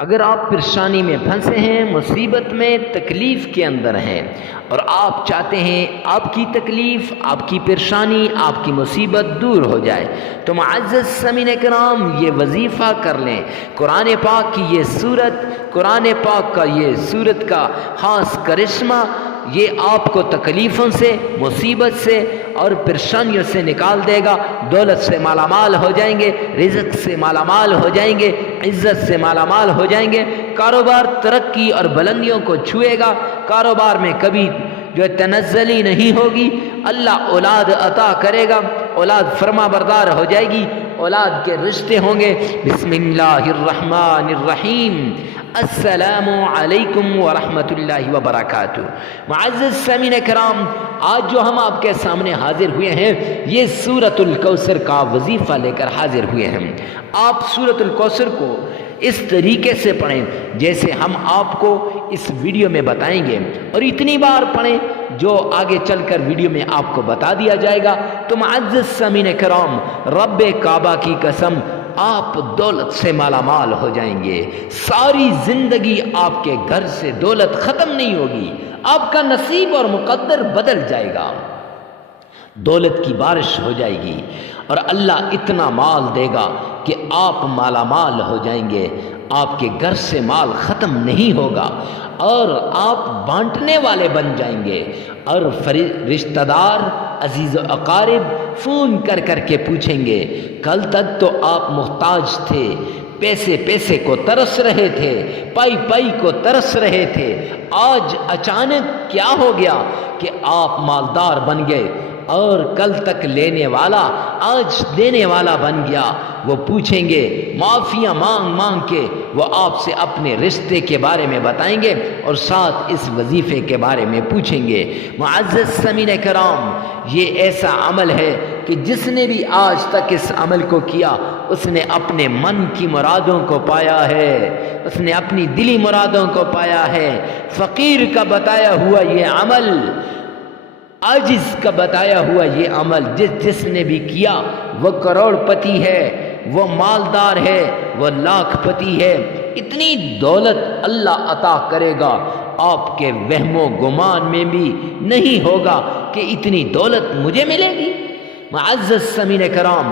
اگر آپ پریشانی میں پھنسے ہیں، مصیبت میں، تکلیف کے اندر ہیں اور آپ چاہتے ہیں آپ کی تکلیف، آپ کی پریشانی، آپ کی مصیبت دور ہو جائے تو معزز سامعین کرام یہ وظیفہ کر لیں۔ قرآن پاک کی یہ صورت، قرآن پاک کا یہ صورت کا خاص کرشمہ یہ آپ کو تکلیفوں سے، مصیبت سے اور پریشانیوں سے نکال دے گا۔ دولت سے مالا مال ہو جائیں گے، رزق سے مالا مال ہو جائیں گے، عزت سے مالا مال ہو جائیں گے، کاروبار ترقی اور بلندیوں کو چھوئے گا، کاروبار میں کبھی جو تنزلی نہیں ہوگی، اللہ اولاد عطا کرے گا، اولاد فرما بردار ہو جائے گی، اولاد کے رشتے ہوں گے۔ بسم اللہ الرحمن الرحیم۔ السلام علیکم ورحمۃ اللہ وبرکاتہ۔ معزز سامعین کرام، آج جو ہم آپ کے سامنے حاضر ہوئے ہیں یہ سورۃ الکوثر کا وظیفہ لے کر حاضر ہوئے ہیں۔ آپ سورۃ الکوثر کو اس طریقے سے پڑھیں جیسے ہم آپ کو اس ویڈیو میں بتائیں گے، اور اتنی بار پڑھیں جو آگے چل کر ویڈیو میں آپ کو بتا دیا جائے گا۔ تو معزز سامعین کرام، رب کعبہ کی قسم آپ دولت سے مالا مال ہو جائیں گے۔ ساری زندگی آپ کے گھر سے دولت ختم نہیں ہوگی، آپ کا نصیب اور مقدر بدل جائے گا، دولت کی بارش ہو جائے گی اور اللہ اتنا مال دے گا کہ آپ مالا مال ہو جائیں گے، آپ کے گھر سے مال ختم نہیں ہوگا اور آپ بانٹنے والے بن جائیں گے، اور رشتہ دار، عزیز و اقارب فون کر کر کے پوچھیں گے کل تک تو آپ محتاج تھے، پیسے کو ترس رہے تھے، پائی کو ترس رہے تھے، آج اچانک کیا ہو گیا کہ آپ مالدار بن گئے، اور کل تک لینے والا آج دینے والا بن گیا۔ وہ پوچھیں گے، معافیاں مانگ کے وہ آپ سے اپنے رشتے کے بارے میں بتائیں گے اور ساتھ اس وظیفے کے بارے میں پوچھیں گے۔ معزز سامعین کرام، یہ ایسا عمل ہے کہ جس نے بھی آج تک اس عمل کو کیا اس نے اپنے من کی مرادوں کو پایا ہے، اس نے اپنی دلی مرادوں کو پایا ہے۔ فقیر کا بتایا ہوا یہ عمل، عاجز کا بتایا ہوا یہ عمل جس نے بھی کیا وہ کروڑ پتی ہے، وہ مالدار ہے، وہ لاکھ پتی ہے۔ اتنی دولت اللہ عطا کرے گا، آپ کے وہم و گمان میں بھی نہیں ہوگا کہ اتنی دولت مجھے ملے گی۔ معزز سامعین کرام،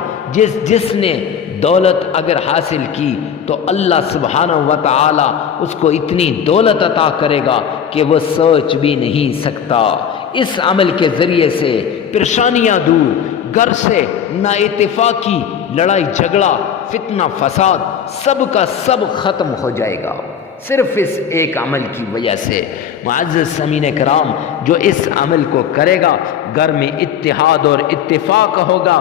جس نے دولت اگر حاصل کی تو اللہ سبحانہ و تعالی اس کو اتنی دولت عطا کرے گا کہ وہ سوچ بھی نہیں سکتا۔ اس عمل کے ذریعے سے پریشانیاں دور، گھر سے نا اتفاقی، لڑائی جھگڑا، فتنہ فساد سب کا سب ختم ہو جائے گا، صرف اس ایک عمل کی وجہ سے۔ معزز سامعین کرام، جو اس عمل کو کرے گا گھر میں اتحاد اور اتفاق ہوگا،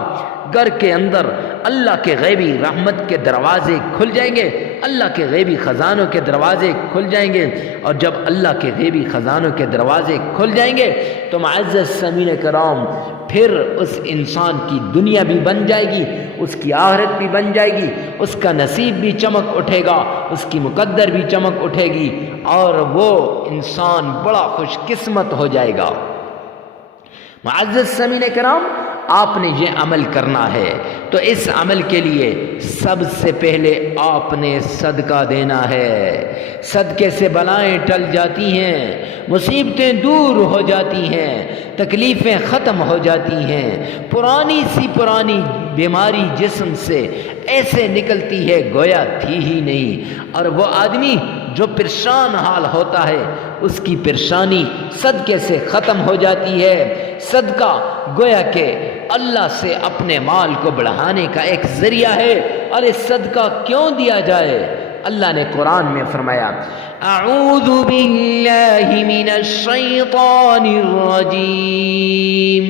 گھر کے اندر اللہ کے غیبی رحمت کے دروازے کھل جائیں گے، اللہ کے غیبی خزانوں کے دروازے کھل جائیں گے، اور جب اللہ کے غیبی خزانوں کے دروازے کھل جائیں گے تو معزز سامعین کرام پھر اس انسان کی دنیا بھی بن جائے گی، اس کی آخرت بھی بن جائے گی، اس کا نصیب بھی چمک اٹھے گا، اس کی مقدر بھی چمک اٹھے گی، اور وہ انسان بڑا خوش قسمت ہو جائے گا۔ معزز سامعین کرام، آپ نے یہ عمل کرنا ہے تو اس عمل کے لیے سب سے پہلے آپ نے صدقہ دینا ہے۔ صدقے سے بلائیں ٹل جاتی ہیں، مصیبتیں دور ہو جاتی ہیں، تکلیفیں ختم ہو جاتی ہیں، پرانی سی پرانی بیماری جسم سے ایسے نکلتی ہے گویا تھی ہی نہیں، اور وہ آدمی جو پریشان حال ہوتا ہے اس کی پریشانی صدقے سے ختم ہو جاتی ہے۔ صدقہ گویا کہ اللہ سے اپنے مال کو بڑھانے کا ایک ذریعہ ہے، اور اس صدقہ کیوں دیا جائے؟ اللہ نے قرآن میں فرمایا، اعوذ باللہ من الشیطان الرجیم،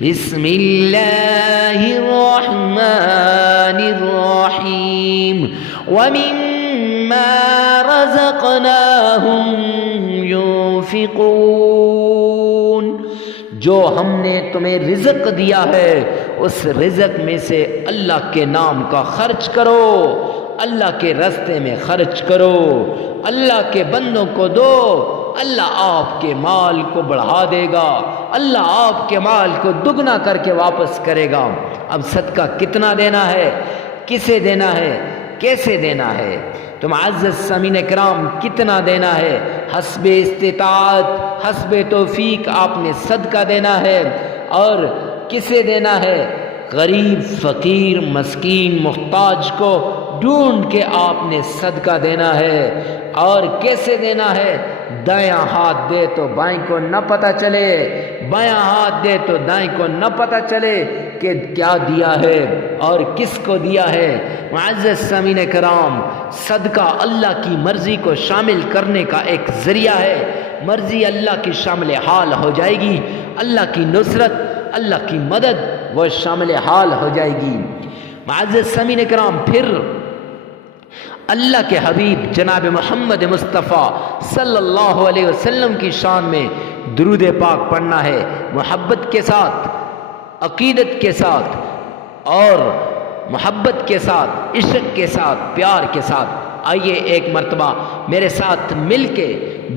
بسم اللہ الرحمن الرحیم، ومما رزقناہم ينفقون، جو ہم نے تمہیں رزق دیا ہے اس رزق میں سے اللہ کے نام کا خرچ کرو، اللہ کے راستے میں خرچ کرو، اللہ کے بندوں کو دو، اللہ آپ کے مال کو بڑھا دے گا، اللہ آپ کے مال کو دگنا کر کے واپس کرے گا۔ اب صدقہ کتنا دینا ہے، کسے دینا ہے؟ کیسے دینا ہے؟ تو معزز سامعین کرام کتنا دینا ہے؟ حسب استطاعت، حسب توفیق آپ نے صدقہ دینا ہے۔ اور کسے دینا ہے؟ غریب، فقیر، مسکین، محتاج کو ڈھونڈ کے آپ نے صدقہ دینا ہے۔ اور کیسے دینا ہے؟ دایاں ہاتھ دے تو بائیں کو نہ پتہ چلے، بایاں ہاتھ دے تو دائیں کو نہ پتہ چلے کہ کیا دیا ہے اور کس کو دیا ہے۔ معزز سامعین کرام، صدقہ اللہ کی مرضی کو شامل کرنے کا ایک ذریعہ ہے۔ مرضی اللہ کی شامل حال ہو جائے گی، اللہ کی نصرت، اللہ کی مدد وہ شامل حال ہو جائے گی۔ معزز سامعین کرام، پھر اللہ کے حبیب جناب محمد مصطفیٰ صلی اللہ علیہ وسلم کی شان میں درود پاک پڑھنا ہے، محبت کے ساتھ، عقیدت کے ساتھ اور محبت کے ساتھ، عشق کے ساتھ، پیار کے ساتھ۔ آئیے ایک مرتبہ میرے ساتھ مل کے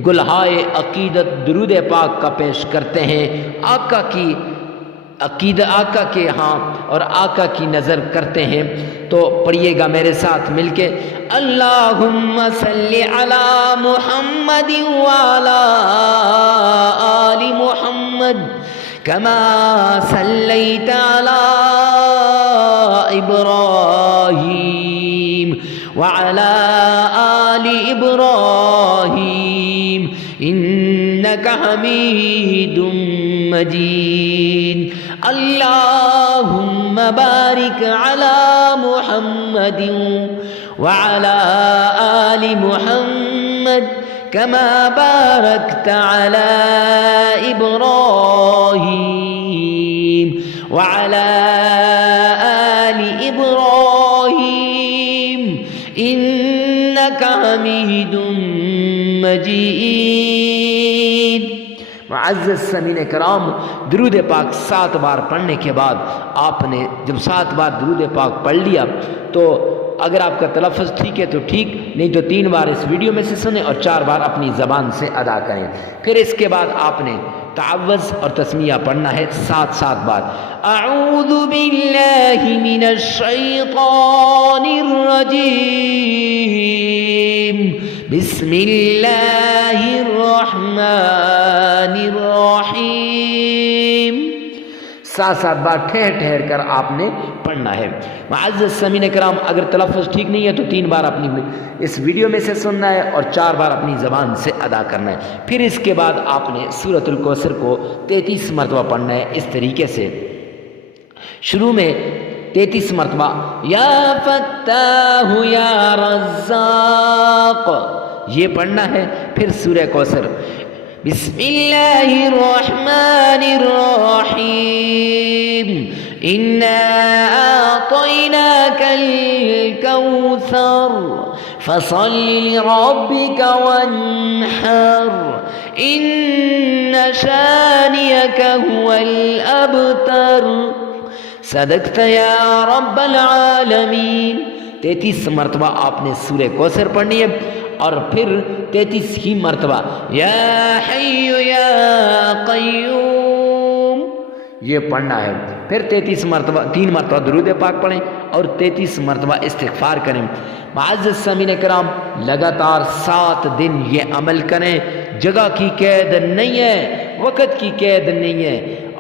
گلہائے عقیدت درود پاک کا پیش کرتے ہیں۔ آقا کی عقیدہ آقا کے ہاں اور آقا کی نظر کرتے ہیں، تو پڑھیے گا میرے ساتھ مل کے۔ اللہم صلی علی محمد وعلی آل محمد کما صلیت علی ابراہیم وعلی آل ابراہیم انک حمید مجید۔ اللہم بارک علی محمد وعلی آل محمد کما بارکت علی ابراہیم وعلی آل ابراہیم انک حمید مجید۔ معزز سامعین کرام، درود پاک 7 بار پڑھنے کے بعد آپ نے جب 7 بار درود پاک پڑھ لیا تو اگر آپ کا تلفظ ٹھیک ہے تو ٹھیک، نہیں تو 3 بار اس ویڈیو میں سے سنیں اور 4 بار اپنی زبان سے ادا کریں۔ پھر اس کے بعد آپ نے تعوذ اور تسمیہ پڑھنا ہے 7 بار۔ اعوذ باللہ من الشیطان الرجیم، بسم اللہ الرحمن الرحیم۔ 7 بار ٹھہر ٹھہر کر آپ نے پڑھنا ہے۔ معزز سامعین کرام، اگر تلفظ ٹھیک نہیں ہے تو 3 بار اپنی اس ویڈیو میں سے سننا ہے اور 4 بار اپنی زبان سے ادا کرنا ہے۔ پھر اس کے بعد آپ نے سورۃ الکوثر کو 33 مرتبہ پڑھنا ہے اس طریقے سے۔ شروع میں 33 مرتبہ یا فتاح یا رزاق یہ پڑھنا ہے۔ پھر سورہ کوثر، بسم اللہ الرحمن الرحیم انا اعطیناک الکوثر فصل لربک وانحر ان شانئک هو الابتر۔ صدقت یا رب العالمین۔ 33 مرتبہ آپ نے سورہ کوثر پڑھنی ہے اور پھر 33 ہی مرتبہ یا حی یا قیوم یہ پڑھنا ہے۔ پھر 33 مرتبہ 3 مرتبہ درود پاک پڑھیں اور 33 مرتبہ استغفار کریں۔ معزز سامعین کرام، لگاتار 7 دن یہ عمل کریں۔ جگہ کی قید نہیں ہے، وقت کی قید نہیں ہے،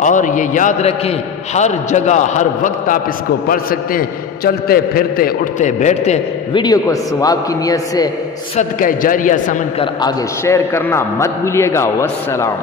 اور یہ یاد رکھیں ہر جگہ ہر وقت آپ اس کو پڑھ سکتے ہیں، چلتے پھرتے اٹھتے بیٹھتے۔ ویڈیو کو ثواب کی نیت سے صدقہ جاریہ سمجھ کر آگے شیئر کرنا مت بھولیے گا۔ والسلام۔